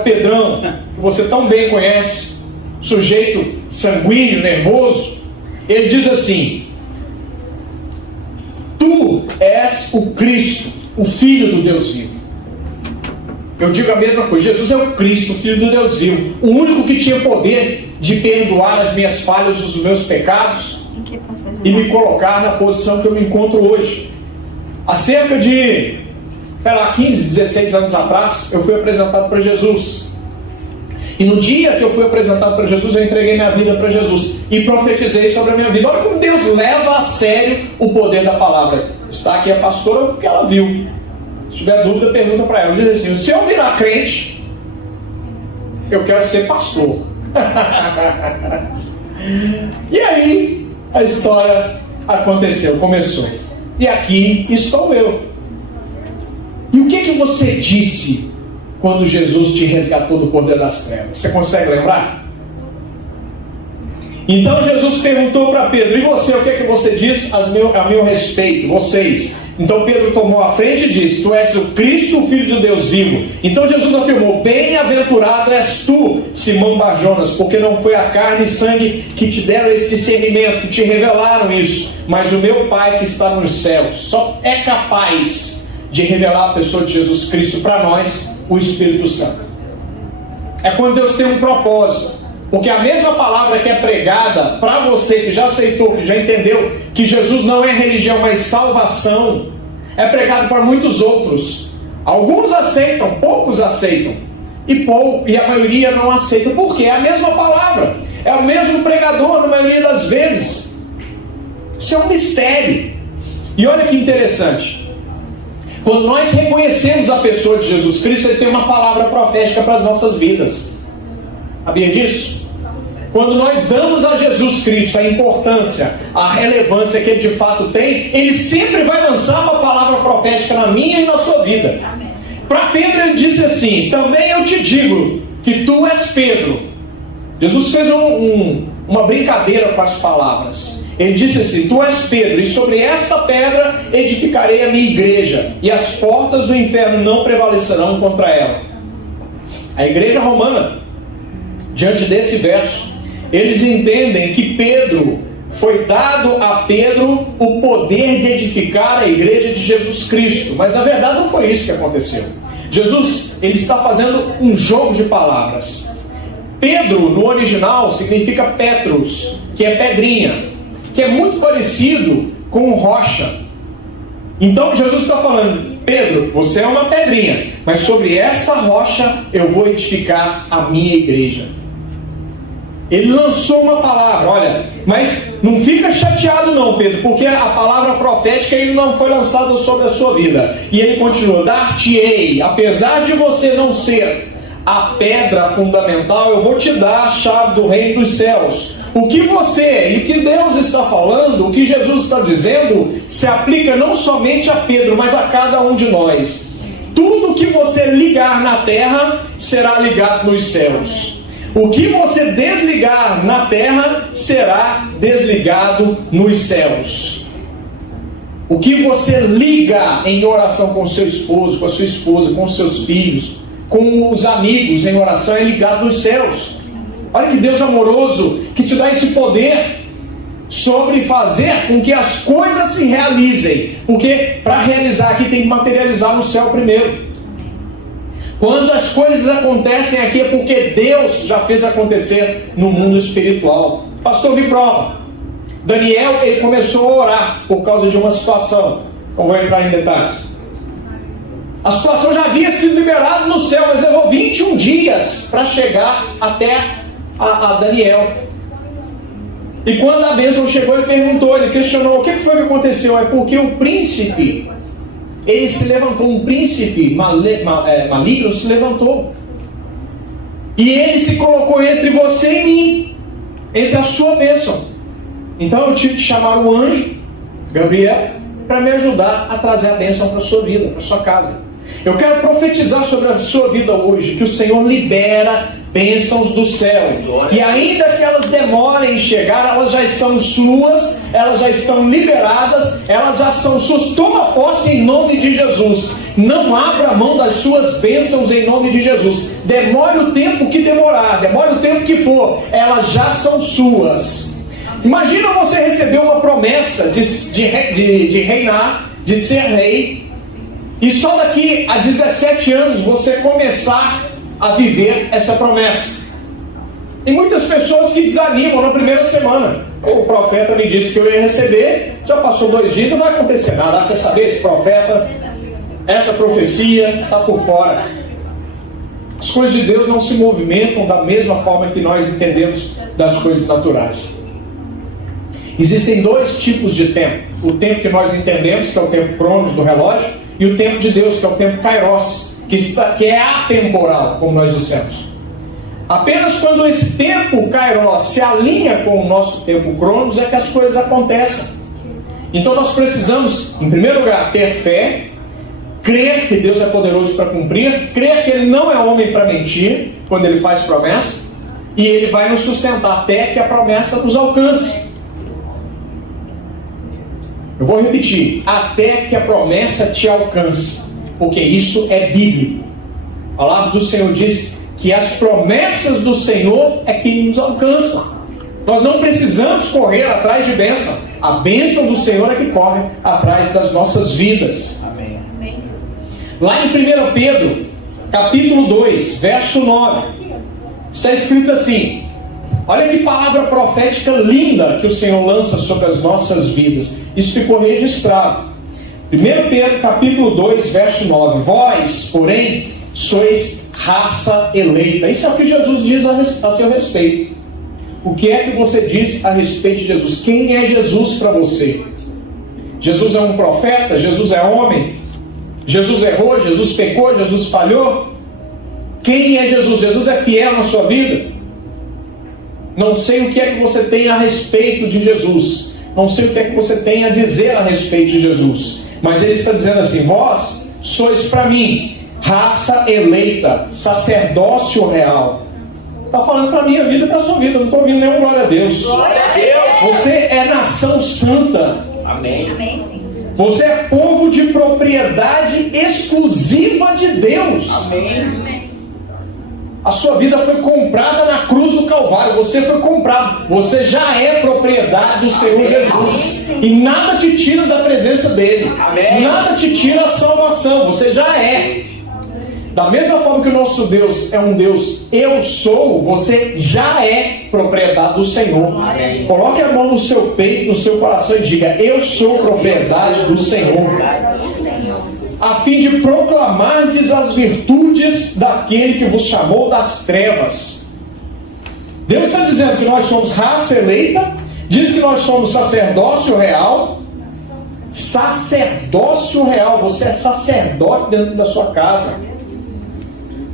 Pedrão, que você tão bem conhece, sujeito sanguíneo, nervoso, ele diz assim: tu és o Cristo, o Filho do Deus vivo. Eu digo a mesma coisa: Jesus é o Cristo, o Filho do Deus vivo, o único que tinha poder de perdoar as minhas falhas, os meus pecados e me colocar na posição que eu me encontro hoje. Há cerca de, 15, 16 anos atrás, eu fui apresentado para Jesus. E no dia que eu fui apresentado para Jesus, eu entreguei minha vida para Jesus e profetizei sobre a minha vida. Olha como Deus leva a sério o poder da palavra. Está aqui a pastora porque ela viu. Se tiver dúvida, pergunta para ela. Diz assim: se eu virar crente, eu quero ser pastor. E aí a história aconteceu, começou. E aqui estou eu. E o que você disse quando Jesus te resgatou do poder das trevas? Você consegue lembrar? Então Jesus perguntou para Pedro: e você, o que você disse a meu respeito? Vocês. Então Pedro tomou a frente e disse: tu és o Cristo, o Filho de Deus vivo. Então Jesus afirmou: bem-aventurado és tu, Simão Barjonas, porque não foi a carne e sangue que te deram esse discernimento, que te revelaram isso, mas o meu Pai que está nos céus. Só é capaz de revelar a pessoa de Jesus Cristo para nós o Espírito Santo. É quando Deus tem um propósito. Porque a mesma palavra que é pregada para você que já aceitou, que já entendeu que Jesus não é religião, mas salvação, é pregado para muitos outros. Alguns aceitam, poucos aceitam, e a maioria não aceita. Por quê? É a mesma palavra, é o mesmo pregador na maioria das vezes. Isso é um mistério. E olha que interessante: quando nós reconhecemos a pessoa de Jesus Cristo, ele tem uma palavra profética para as nossas vidas. Sabia disso? Quando nós damos a Jesus Cristo a importância, a relevância que ele de fato tem, ele sempre vai lançar uma palavra profética na minha e na sua vida. Para Pedro ele disse assim: também eu te digo que tu és Pedro. Jesus fez uma brincadeira com as palavras. Ele disse assim: tu és Pedro, e sobre esta pedra edificarei a minha igreja, e as portas do inferno não prevalecerão contra ela. A igreja romana, diante desse verso, eles entendem que foi dado a Pedro o poder de edificar a igreja de Jesus Cristo, mas na verdade não foi isso que aconteceu. Jesus, ele está fazendo um jogo de palavras. Pedro, no original, significa Petros, que é pedrinha, que é muito parecido com rocha. Então Jesus está falando: Pedro, você é uma pedrinha, mas sobre esta rocha eu vou edificar a minha igreja. Ele lançou uma palavra, olha, mas não fica chateado não, Pedro, porque a palavra profética ele não foi lançada sobre a sua vida. E ele continuou: dar-te-ei, apesar de você não ser a pedra fundamental, eu vou te dar a chave do reino dos céus. O que você e o que Deus está falando, o que Jesus está dizendo, se aplica não somente a Pedro, mas a cada um de nós. Tudo que você ligar na terra será ligado nos céus. O que você desligar na terra será desligado nos céus. O que você liga em oração com seu esposo, com a sua esposa, com seus filhos, com os amigos em oração é ligado nos céus. Olha que Deus amoroso que te dá esse poder sobre fazer com que as coisas se realizem. Porque para realizar aqui tem que materializar no céu primeiro. Quando as coisas acontecem aqui é porque Deus já fez acontecer no mundo espiritual. Pastor, me prova. Daniel, ele começou a orar por causa de uma situação. Não vou entrar em detalhes. A situação já havia sido liberada no céu, mas levou 21 dias para chegar até a Daniel. E quando a bênção chegou, ele perguntou, ele questionou, o que foi que aconteceu? É porque o príncipe, ele se levantou, um príncipe maligno se levantou. E ele se colocou entre você e mim, entre a sua bênção. Então eu tive que chamar o anjo, Gabriel, para me ajudar a trazer a bênção para a sua vida, para a sua casa. Eu quero profetizar sobre a sua vida hoje, que o Senhor libera bênçãos do céu. E ainda que elas demorem em chegar, elas já são suas, elas já estão liberadas, elas já são suas. Toma posse em nome de Jesus. Não abra mão das suas bênçãos em nome de Jesus. Demore o tempo que demorar, demore o tempo que for, elas já são suas. Imagina você receber uma promessa de reinar, de ser rei, e só daqui a 17 anos você começar a viver essa promessa. Tem muitas pessoas que desanimam na primeira semana. O profeta me disse que eu ia receber, já passou 2 dias, não vai acontecer nada. Quer saber, esse profeta, essa profecia está por fora. As coisas de Deus não se movimentam da mesma forma que nós entendemos das coisas naturais. Existem 2 tipos de tempo. O tempo que nós entendemos, que é o tempo cronos do relógio, e o tempo de Deus, que é o tempo kairos, que é atemporal, como nós dissemos. Apenas quando esse tempo kairos se alinha com o nosso tempo cronos é que as coisas acontecem. Então nós precisamos, em primeiro lugar, ter fé, crer que Deus é poderoso para cumprir, crer que Ele não é homem para mentir quando Ele faz promessa, e Ele vai nos sustentar até que a promessa nos alcance. Eu vou repetir, até que a promessa te alcance, porque isso é bíblico. A palavra do Senhor diz que as promessas do Senhor é que nos alcançam. Nós não precisamos correr atrás de bênção. A bênção do Senhor é que corre atrás das nossas vidas. Amém. Lá em 1 Pedro, capítulo 2, verso 9, está escrito assim. Olha que palavra profética linda que o Senhor lança sobre as nossas vidas. Isso ficou registrado. 1 Pedro capítulo 2, verso 9. Vós, porém, sois raça eleita. Isso é o que Jesus diz a seu respeito. O que é que você diz a respeito de Jesus? Quem é Jesus para você? Jesus é um profeta? Jesus é homem? Jesus errou? Jesus pecou? Jesus falhou? Quem é Jesus? Jesus é fiel na sua vida? Não sei o que é que você tem a respeito de Jesus. Não sei o que é que você tem a dizer a respeito de Jesus. Mas ele está dizendo assim: vós sois para mim raça eleita, sacerdócio real. Está falando para a minha vida e para a sua vida. Eu não estou ouvindo nenhum glória a Deus. Glória a Deus. Você é nação santa. Amém. Amém, sim. Você é povo de propriedade exclusiva de Deus. Amém. A sua vida foi comprada na cruz do Calvário. Você foi comprado. Você já é propriedade do Senhor Jesus. E nada te tira da presença dele. Amém. Nada te tira a salvação. Você já é. Da mesma forma que o nosso Deus é um Deus eu sou, você já é propriedade do Senhor. Amém. Coloque a mão no seu peito, no seu coração e diga: eu sou propriedade do Senhor. A fim de proclamardes as virtudes daquele que vos chamou das trevas. Deus está dizendo que nós somos raça eleita, diz que nós somos sacerdócio real. Sacerdócio real, você é sacerdote dentro da sua casa.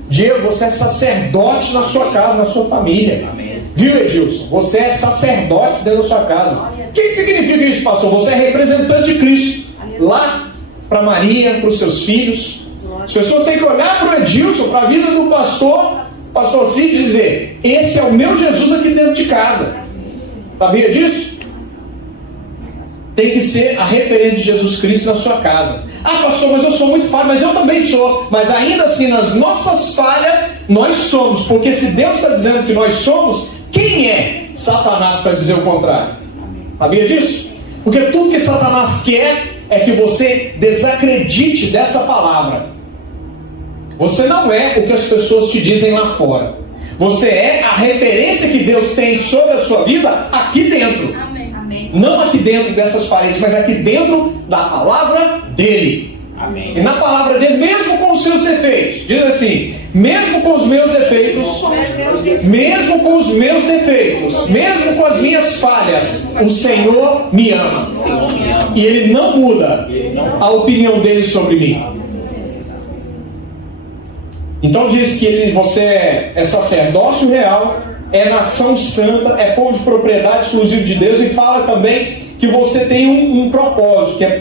Diego, você é sacerdote na sua casa, na sua família. Viu, Edilson? Você é sacerdote dentro da sua casa. O que significa isso, pastor? Você é representante de Cristo. Lá para Maria, para os seus filhos. As pessoas têm que olhar para o Edilson, para a vida do pastor Cid, e dizer: esse é o meu Jesus aqui dentro de casa. Sabia disso? Tem que ser a referência de Jesus Cristo na sua casa. Ah, pastor, mas eu sou muito falho. Mas eu também sou. Mas ainda assim, nas nossas falhas, nós somos. Porque se Deus está dizendo que nós somos, quem é Satanás para dizer o contrário? Sabia disso? Porque tudo que Satanás quer é que você desacredite dessa palavra. Você não é o que as pessoas te dizem lá fora. Você é a referência que Deus tem sobre a sua vida aqui dentro. Amém. Não aqui dentro dessas paredes, mas aqui dentro da palavra dele. Amém. E na palavra dele, mesmo com os seus defeitos, diz assim, mesmo com os meus defeitos, mesmo com os meus defeitos, mesmo com as minhas falhas, o Senhor me ama. E Ele não muda a opinião dele sobre mim. Então diz que você é sacerdócio real, é nação santa, é povo de propriedade exclusiva de Deus, e fala também que você tem um propósito, que é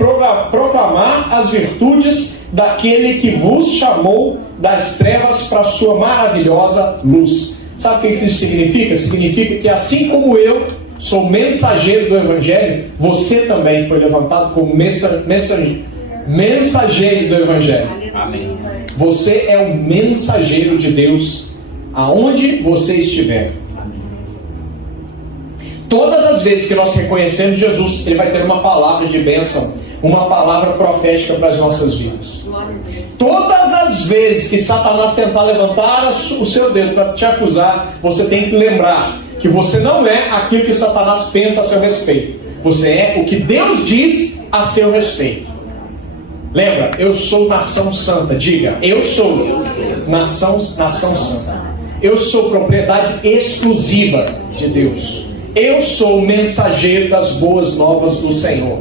proclamar as virtudes daquele que vos chamou das trevas para a sua maravilhosa luz. Sabe o que isso significa? Significa que assim como eu sou mensageiro do Evangelho, você também foi levantado como mensageiro do Evangelho. Amém. Você é o mensageiro de Deus aonde você estiver. Todas as vezes que nós reconhecemos Jesus, Ele vai ter uma palavra de bênção, uma palavra profética para as nossas vidas. Todas as vezes que Satanás tentar levantar o seu dedo para te acusar, você tem que lembrar que você não é aquilo que Satanás pensa a seu respeito. Você é o que Deus diz a seu respeito. Lembra? Eu sou nação santa. Diga, eu sou nação santa. Eu sou propriedade exclusiva de Deus. Eu sou o mensageiro das boas novas do Senhor.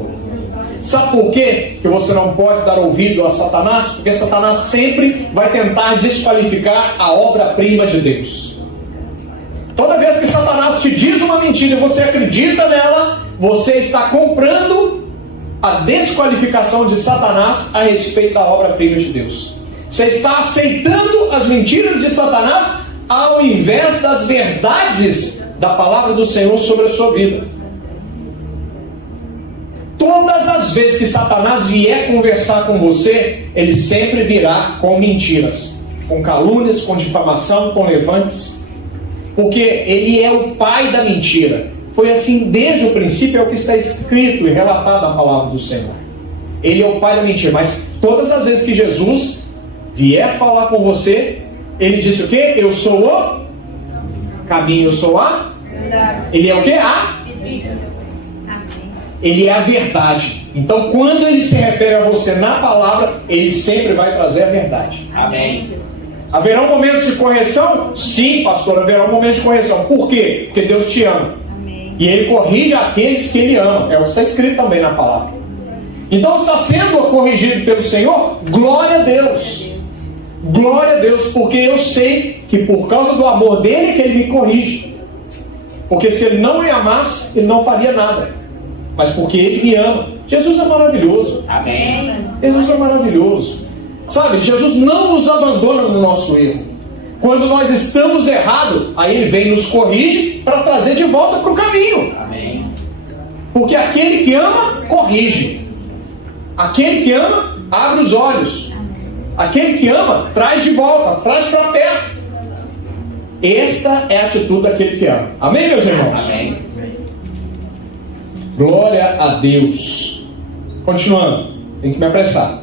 Sabe por quê que você não pode dar ouvido a Satanás? Porque Satanás sempre vai tentar desqualificar a obra-prima de Deus. Toda vez que Satanás te diz uma mentira e você acredita nela, você está comprando a desqualificação de Satanás a respeito da obra-prima de Deus. Você está aceitando as mentiras de Satanás ao invés das verdades da palavra do Senhor sobre a sua vida. Todas as vezes que Satanás vier conversar com você, ele sempre virá com mentiras, com calúnias, com difamação, com levantes, porque ele é o pai da mentira. Foi assim desde o princípio, é o que está escrito e relatado na palavra do Senhor. Ele é o pai da mentira, mas todas as vezes que Jesus vier falar com você, ele disse o quê? Eu sou o caminho, eu sou a... Ele é o quê? Ele é a verdade. Então, quando ele se refere a você na palavra, ele sempre vai trazer a verdade. Amém. Haverão momentos de correção? Sim, pastor, haverá um momento de correção. Por quê? Porque Deus te ama. E Ele corrige aqueles que Ele ama. É o que está escrito também na palavra. Então, está sendo corrigido pelo Senhor? Glória a Deus. Glória a Deus, porque eu sei que por causa do amor dEle que Ele me corrige. Porque se Ele não me amasse, Ele não faria nada. Mas porque Ele me ama. Jesus é maravilhoso. Amém. Jesus é maravilhoso. Sabe, Jesus não nos abandona no nosso erro. Quando nós estamos errados, aí Ele vem e nos corrige para trazer de volta para o caminho. Amém. Porque aquele que ama, corrige. Aquele que ama, abre os olhos. Aquele que ama, traz de volta, traz para perto. Esta é a atitude daquele que ama. Amém, meus irmãos? Amém. Glória a Deus. Continuando, tem que me apressar.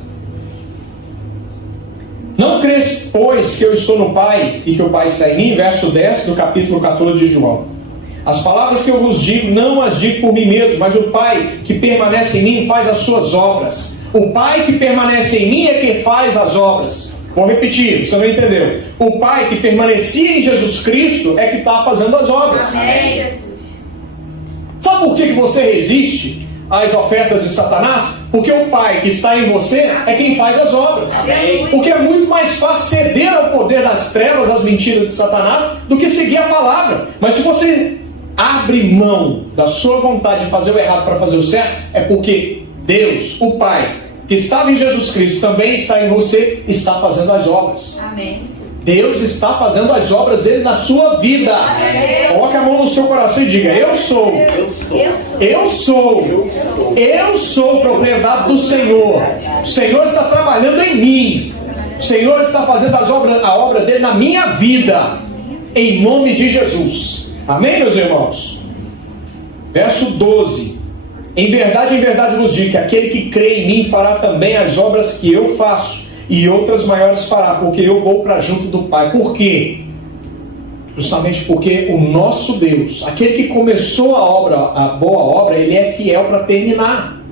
Não crês, pois, que eu estou no Pai e que o Pai está em mim? Verso 10 do capítulo 14 de João. As palavras que eu vos digo, não as digo por mim mesmo, mas o Pai que permanece em mim faz as suas obras. O Pai que permanece em mim é que faz as obras. Vou repetir, você não entendeu. O Pai que permanecia em Jesus Cristo é que está fazendo as obras. Amém, Jesus. Sabe por que você resiste às ofertas de Satanás? Porque o Pai que está em você é quem faz as obras. Amém. Porque é muito mais fácil ceder ao poder das trevas, às mentiras de Satanás, do que seguir a palavra. Mas se você abre mão da sua vontade de fazer o errado para fazer o certo, é porque Deus, o Pai, que estava em Jesus Cristo, também está em você, está fazendo as obras. Amém. Deus está fazendo as obras dele na sua vida. Amém. Coloque a mão no seu coração e diga: eu sou. Eu sou propriedade do Senhor. O Senhor está trabalhando em mim. O Senhor está fazendo a obra dele na minha vida. Em nome de Jesus. Amém, meus irmãos? Verso 12. Em verdade vos digo que aquele que crê em mim fará também as obras que eu faço. e outras maiores fará, porque eu vou para junto do Pai. Por quê? Justamente porque o nosso Deus, aquele que começou a boa obra, ele é fiel para terminar.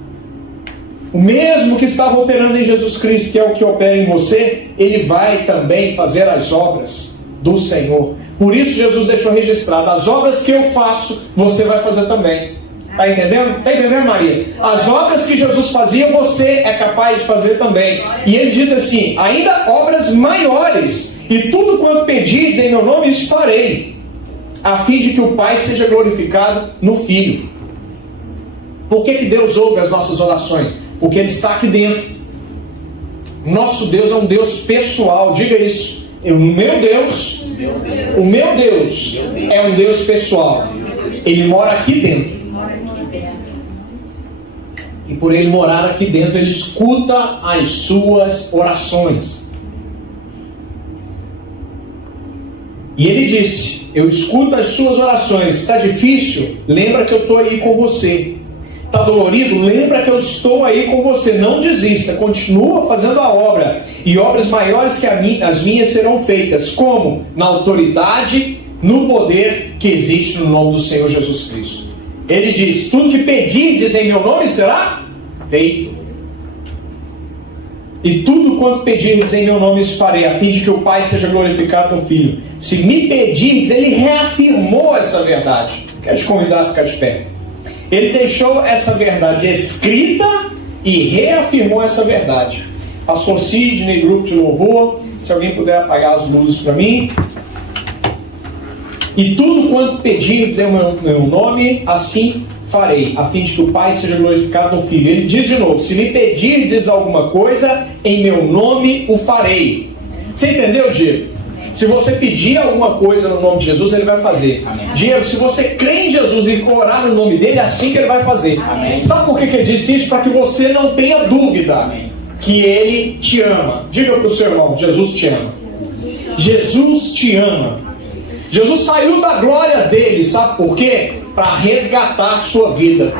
O mesmo que estava operando em Jesus Cristo, que é o que opera em você, ele vai também fazer as obras do Senhor. Por isso Jesus deixou registrado: as obras que eu faço, você vai fazer também. Está entendendo? Está entendendo, Maria? As obras que Jesus fazia, você é capaz de fazer também. E ele diz assim: ainda obras maiores, e tudo quanto pedirdes em meu nome, isso farei, a fim de que o Pai seja glorificado no Filho. Por que Deus ouve as nossas orações? Porque Ele está aqui dentro. Nosso Deus é um Deus pessoal, diga isso. O meu Deus é um Deus pessoal. Ele mora aqui dentro. E por Ele morar aqui dentro, Ele escuta as suas orações. E Ele disse: eu escuto as suas orações. Está difícil? Lembra que eu estou aí com você. Está dolorido? Lembra que eu estou aí com você. Não desista, continua fazendo a obra. E obras maiores que as minhas serão feitas. Como? Na autoridade, no poder que existe no nome do Senhor Jesus Cristo. Ele diz: tudo que pedirdes em meu nome será feito. E tudo quanto pedirdes em meu nome isso farei, a fim de que o Pai seja glorificado no Filho. Se me pedirdes, ele reafirmou essa verdade. Quero te convidar a ficar de pé. Ele deixou essa verdade escrita e reafirmou essa verdade. Pastor Sidney, grupo de louvor, se alguém puder apagar as luzes para mim. E tudo quanto pedirdes em meu nome, assim farei, a fim de que o Pai seja glorificado no Filho. Ele diz de novo: se me pedirdes alguma coisa, em meu nome o farei. Você entendeu, Diego? Se você pedir alguma coisa no nome de Jesus, Ele vai fazer. Amém. Diego, se você crê em Jesus e orar no nome dEle, é assim que Ele vai fazer. Amém. Sabe por que Ele disse isso? Para que você não tenha dúvida. Amém. Que Ele te ama. Diga para o seu irmão: Jesus te ama. Jesus te ama. Jesus saiu da glória dele, sabe por quê? Para resgatar a sua vida.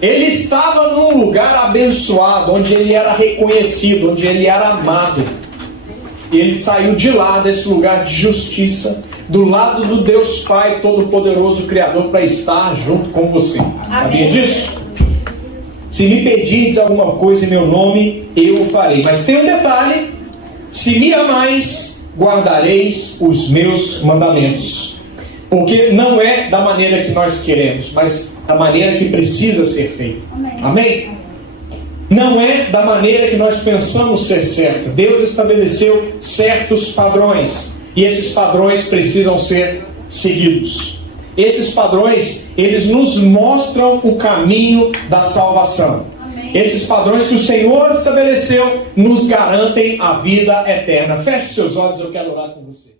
Ele estava num lugar abençoado, onde ele era reconhecido, onde ele era amado. E ele saiu de lá, desse lugar de justiça, do lado do Deus Pai Todo-Poderoso, Criador, para estar junto com você. Sabia disso? Se me pedirdes alguma coisa em meu nome, eu o farei. Mas tem um detalhe: se me amais, guardareis os meus mandamentos. Porque não é da maneira que nós queremos, mas da maneira que precisa ser feito. Amém? Não é da maneira que nós pensamos ser certa. Deus estabeleceu certos padrões, e esses padrões precisam ser seguidos. Esses padrões, eles nos mostram o caminho da salvação. Esses padrões que o Senhor estabeleceu nos garantem a vida eterna. Feche seus olhos, eu quero orar com você.